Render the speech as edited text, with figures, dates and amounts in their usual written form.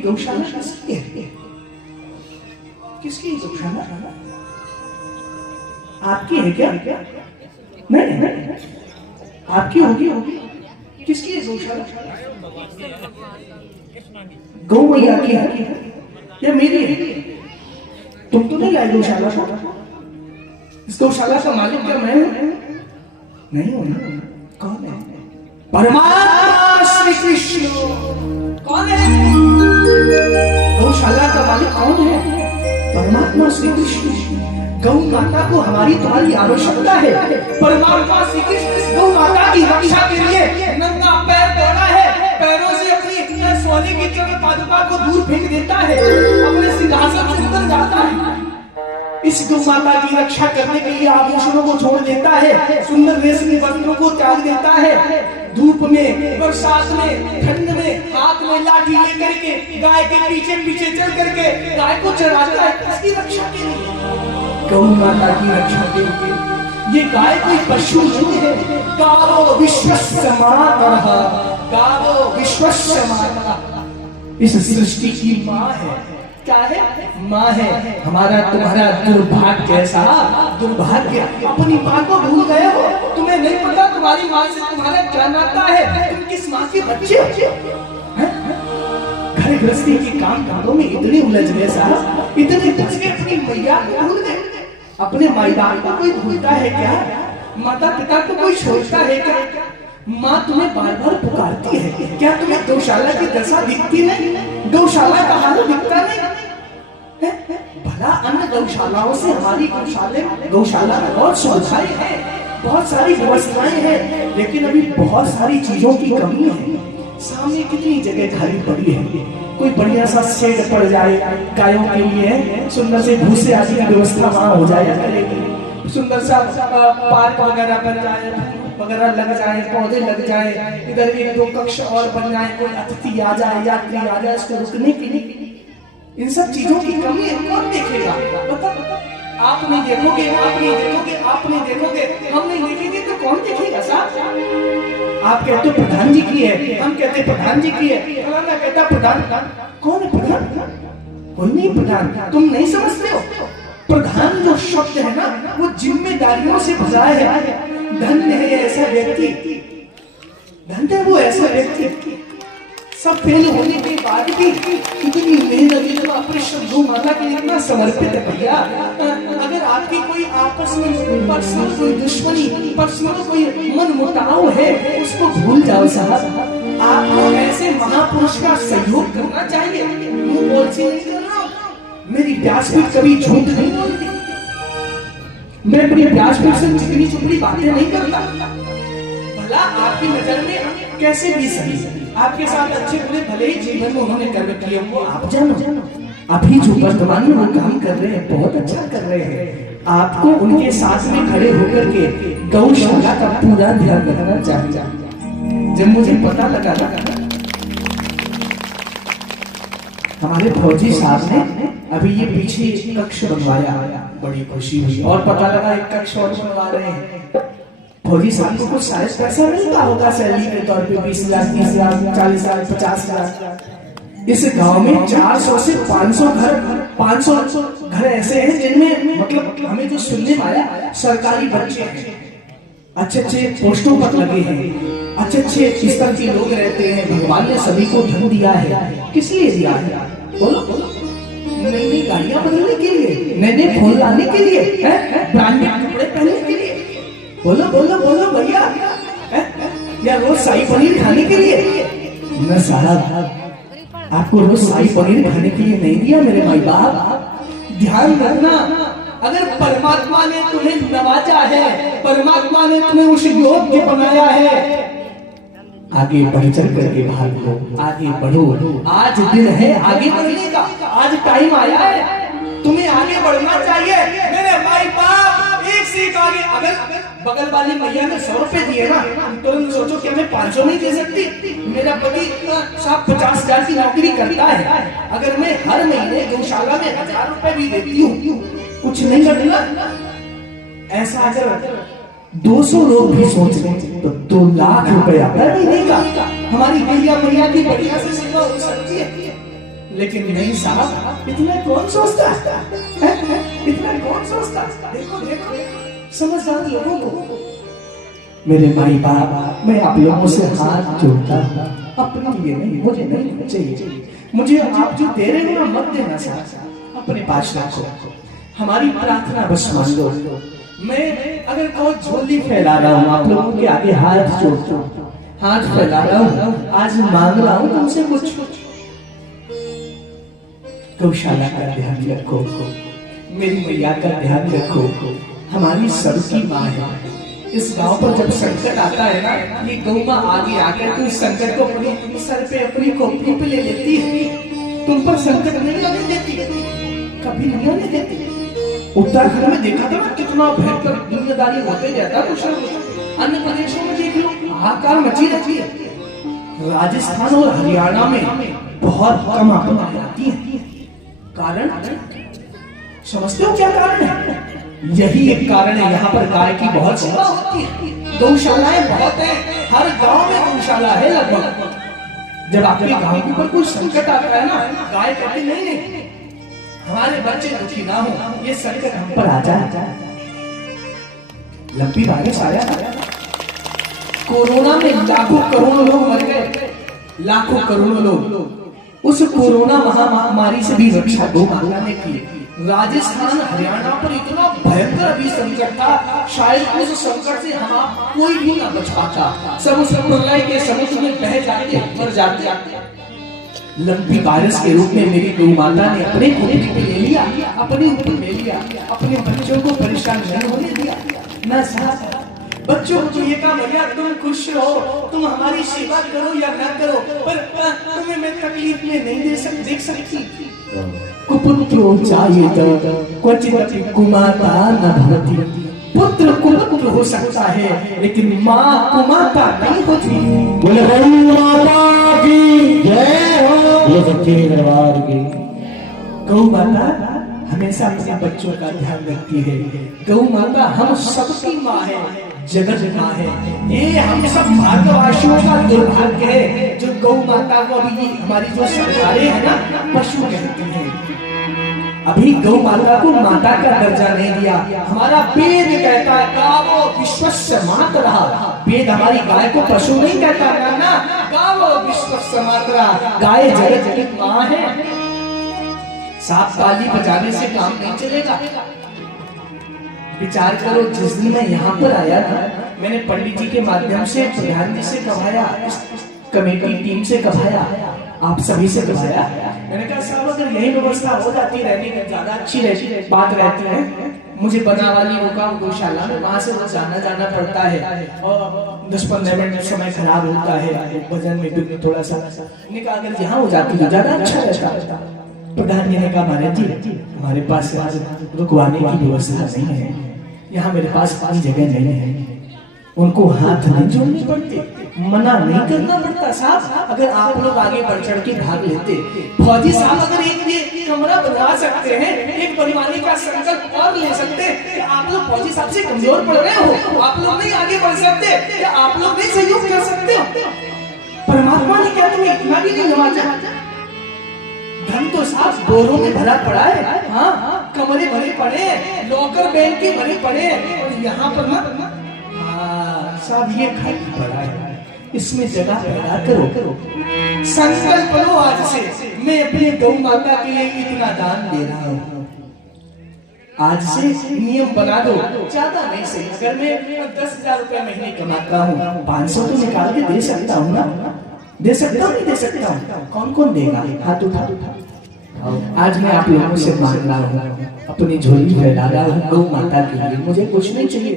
गौशाला किसकी है? किसकी गौशाला? आपकी है क्या? नहीं, आपकी होगी। किसकी है गौशाला? गौ मैया की है या मेरी है? तुम तो नहीं लाए गौशाला को? इस गौशाला का मालिक क्या मैं हूं? नहीं हूं ना। कौन है? परमात्मा श्री कृष्ण। कौन है? गौशाला का मालिक कौन है? परमात्मा श्री कृष्ण। गौ माता को हमारी तुम्हारी आवश्यकता है। परमात्मा श्री कृष्ण इस गौ माता की रक्षा के लिए नंगा पैर दौड़ा है। पैरों से अपनी सोने की दिव्य पादुका को दूर फेंक देता है, अपने सिंहासन से उतर जाता है। इस गौ माता की रक्षा करने के लिए आभूषणों को छोड़ देता है, सुंदर रेशमी वस्त्रों को त्याग देता है। धूप में, बरसात में, ठंड में हाथ में लाठी लेकर के गाय के पीछे पीछे चल करके गाय को चराता है। किसकी रक्षा के लिए? गौ माता की रक्षा के लिए। ये गाय कोई पशु नहीं है। गावो विश्वस्य मातरः, गावो विश्वस्य मातरः। इस सृष्टि की माँ है। क्या है? माँ है। हमारा तुम्हारा दुर्भाग्य, कैसा दुर्भाग्य, अपनी माँ को भूल गए हो। तुम्हें नहीं पता तुम्हारी माँ से तुम्हारा क्या नाता है। तुम किस माँ के बच्चे हो? घर गृहस्थी के काम कामों में इतने उलझ गए साहब, इतने उलझ गए अपनी मैया को भूल गए। अपने मैदान को कोई भूलता है क्या? माता पिता को कोई छोड़ता है क्या? माँ तुम्हें बार बार पुकारती है। क्या तुम्हें गौशाला की दशा दिखती नहीं? गौशाला का हाल दिखता नहीं? भला अन्य गौशालाओं से हमारी गौशाला में बहुत सुविधाएं हैं, बहुत सारी व्यवस्थाएं हैं, लेकिन अभी बहुत सारी चीजों की कमी है। सामने कितनी जगह खाली पड़ी है। कोई बढ़िया सा शेड पड़ जाए गायों के लिए, सुंदर से भूसे आदि की व्यवस्था वहां हो जाए, सुंदर सा पार्क वगैरह बन जाए, वगैरह लग जाए, पौधे लग जाए, इधर एक दो कक्ष और बन जाए, कोई अतिथि आ जाए, यात्री आ जाए उसको रुकने के लिए। इन सब चीजों की कमी है, कौन देखेगा? बता, आप नहीं देखोगे, आप नहीं देखोगे, आप नहीं देखोगे, हम नहीं देखेंगे तो कौन देखेगा साहब? आप कहते हो प्रधान जी की है, हम कहते प्रधान जी की है, फलाना कहता प्रधान। कौन है प्रधान? कोई नहीं प्रधान। तुम नहीं समझते हो? प्रधान जो शब्द है ना, वो जिम्मेदारियों से भरा है। धन्य है ऐसा व्यक्ति, धन्य है वो ऐसा व्यक्ति। सब फेल होने के बाद भी इतनी मेहनत, अपने गौ माता के लिए इतना समर्पित है भैया। अगर आपकी कोई आपस में पर्सनल कोई दुश्मनी, पर्सनल कोई मन मुटाव है, उसको भूल जाओ साहब। आपको ऐसे महापुरुष का सहयोग करना चाहिए। मुंह बोल से नहीं करना। मेरी व्यासपीठ कभी झूठ नहीं बोलती। मैं अपनी व्यासपीठ से चिकनी चुपड़ी बातें नहीं करता। भला आपकी नजर में कैसे भी सही, आपके साथ अच्छे बुरे भले ही जीवन में उन्होंने कर्म किए, वो आप जानो। अभी जो वर्तमान में वो काम कर रहे हैं, बहुत अच्छा कर रहे हैं। आपको उनके साथ में खड़े होकर के गौशाला का पूरा ध्यान रखना चाहिए। जब मुझे पता लगा ना, हमारे फौजी साहब ने अभी ये पीछे कक्ष बनवाया, बड़ी खुशी हुई। और पता लगा एक कक्ष और बनवा रहे हैं। फौजी साहब को कुछ शायद पैसा मिलता होगा सैलरी के तौर पे, 20 लाख, 30 लाख, 40 लाख, 50 लाख। इस गांव में 400 से 500 घर ऐसे हैं जिनमें, मतलब हमें जो सुनने में आया, सरकारी बच्चे हैं, अच्छे अच्छे पोस्टों पर लगे हैं, अच्छे अच्छे स्तर के लोग रहते हैं। भगवान ने सभी को धन दिया है। किस लिए दिया है? बोलो बोलो। नई नई गाड़ियां बदलने के लिए, नए नए फोन लाने के लिए, ब्रांडेड कपड़े पहनने के लिए। बोलो बोलो बोलो भैया। या रोज शाही पनीर खाने के लिए? न साहब, आपको रोज शाही पनीर खाने के लिए नहीं दिया मेरे भाई बाप। ध्यान रखना, अगर परमात्मा ने तुम्हें नवाजा है, परमात्मा ने तुम्हें उस योग्य बनाया है, आगे बढ़ चढ़ करके भागो, आगे बढ़ो। आज दिन है आगे बढ़ने का, आज टाइम आया है, तुम्हें आगे बढ़ना चाहिए मेरे भाई बाप। एक सीख आगे। अगर बगल वाली मैया ने 100 रुपए दिए ना, तो सोचो कि मैं 500 नहीं दे सकती? मेरा पति साहब 50,000 की नौकरी करता है। अगर मैं हर महीने गौशाला में 1000 रुपए भी देती हूँ, कुछ नहीं करना। ऐसा अगर 200 लोग भी सोच रहे तो 2 लाख रुपया हर महीने का हमारी गैया मैया की बढ़िया से सेवा हो सकती है। लेकिन नहीं साहब, इतना कौन सोचता है? इतना कौन सोचता? देखो देखो समझदार लोगों को, मेरे भाई बाप, मैं आप लोगों से हाथ जोड़ता हूँ, अपने लिए नहीं, मुझे नहीं चाहिए, मुझे आप जो दे रहे हो ना मत देना साहब, अपने पास रखो। हमारी प्रार्थना बस मान लो। मैं अगर कहो झोली फैला रहा हूँ, आप लोगों के आगे हाथ जोड़ता हूँ, हाथ फैला रहा हूँ, आज मांग रहा हूँ तुमसे कुछ। गौशाला का ध्यान रखो, मेरी मैया का ध्यान रखो, हमारी सबकी माँ है। इस गांव पर जब संकट आता है ना, ये गौ माँ आगे आकर तो इस संकट को अपने सर पे, अपनी खोपड़ी पे ले लेती है। तुम पर संकट नहीं आने देती, कभी नहीं आने देती। उत्तराखंड में देखा था ना कितना भयंकर दुनियादारी होते जाता है, कुछ ना कुछ। अन्य प्रदेशों में देख लो, हाहाकार मची रहती है। राजस्थान और हरियाणा में बहुत कम आपदाएं आती हैं। कारण समझते हो क्या कारण है? यही एक कारण है, यहाँ पर गाय की बहुत सेवा होती है, गौशालाएं बहुत है, हर गांव में गौशाला है लगभग। जब आपके गांव के ऊपर कोई संकट आता है ना, गाय कहती नहीं, हमारे बच्चे दुखी ना हो, ये संकट हम पर आ जाए। लंबी बारिश आया, कोरोना में लाखों करोड़ों लोग मर गए, लाखों करोड़ों लोग। उस कोरोना महामारी से भी रक्षा गौ माता ने की। राजस्थान हरियाणा पर इतना भयंकर अभी संकट था, शायद उस संकट से हम कोई भी ना बच पाता, सब उस प्रलय के समुद्र में बह जाते, मर जाते। लंबी बारिश के रूप में मेरी गौ माता ने अपने खोपड़ी पे ले लिया, अपने ऊपर ले लिया, अपने बच्चों को परेशान नहीं होने दिया ना साहब। बच्चों को ये कहा भैया तुम खुश रहो, तुम हमारी सेवा करो या ना करो, पर तुम्हें मैं तकलीफ में नहीं देख सकती। कुपुत्रो चाहिए क्वचित कुमाता न भवति, पुत्र कुपुत्र हो सकता है लेकिन माँ कुमाता नहीं होती। बोले गौ माता की जय हो, ये सच्चे दरबार की। गौ माता हमेशा अपने बच्चों का ध्यान रखती है। गौ माता हम सबकी माँ है, जगत माँ है। ये हम सब भारतवासियों का दुर्भाग्य है जो गौ माता को अभी हमारी जो सरकारें है ना पशु कहती हैं। अभी गौ माता को माता का दर्जा नहीं दिया। हमारा वेद कहता है गावो विश्वस्य मातरः, वेद हमारी गाय को पशु नहीं कहता ना, गावो विश्वस्य मातरः, गाय जगत की माँ है। सात ताली बजाने से काम नहीं चलेगा। विचार करो, जिस दिन मैं यहाँ पर आया था, मैंने पंडित जी के माध्यम से, प्रधान जी से कहाया, कमेटी टीम से कहाया, आप सभी से कहाया। मैंने कहा साहब अगर यही व्यवस्था हो जाती रहने की ज्यादा अच्छी रहती बात रहती है। मुझे बनावाली मुकाम गौशाला में, वहां से जाना पड़ता है और 10-15 मिनट समय खराब होता है, भजन में भी थोड़ा सा निकाह अगर यहाँ हो जाती तो ज्यादा अच्छा रहता। प्रधान जी ने कहा महाराज जी हमारे पास रुकवाने की व्यवस्था नहीं है, यहाँ मेरे पास पास जगह नहीं है। उनको हाथ नहीं जोड़ने पड़ते, मना नहीं करना पड़ता साहब। अगर आप लोग आगे बढ़ चढ़ के भाग लेते, फौजी साहब अगर एक कमरा बनवा सकते हैं, एक बनवाने का संकल्प और ले सकते हैं, आप लोग फौजी साहब से कमजोर पड़ रहे हो, आप लोग नहीं आगे बढ़ सकते, आप लोग नहीं सहयोग कर सकते हो। परमात्मा ने क्या तुम्हें इतना भी नहीं नवाजा? धन तो साहब बोरों में भरा पड़ा है, हाँ कमरे भरे पड़े, लॉकर बैंक के भरे पड़े, और यहाँ पर ना साहब ये खाली पड़ा है, इसमें जगह पैदा करो। संकल्प लो आज से, मैं अपने गौ माता के लिए इतना दान दे रहा हूँ। आज से नियम बना दो, ज्यादा नहीं सही। अगर मैं 10,000 रुपए महीने कमाता हूँ, 500 तो निकाल के दे सकता हूँ ना, दे सकता हूँ, नहीं दे सकता हूँ? कौन कौन देगा? हाथ उठा। आज मैं आप लोगों से मांग रहा हूँ, अपनी झोली फैला रहा हूँ गौ माता के लिए। मुझे कुछ नहीं चाहिए।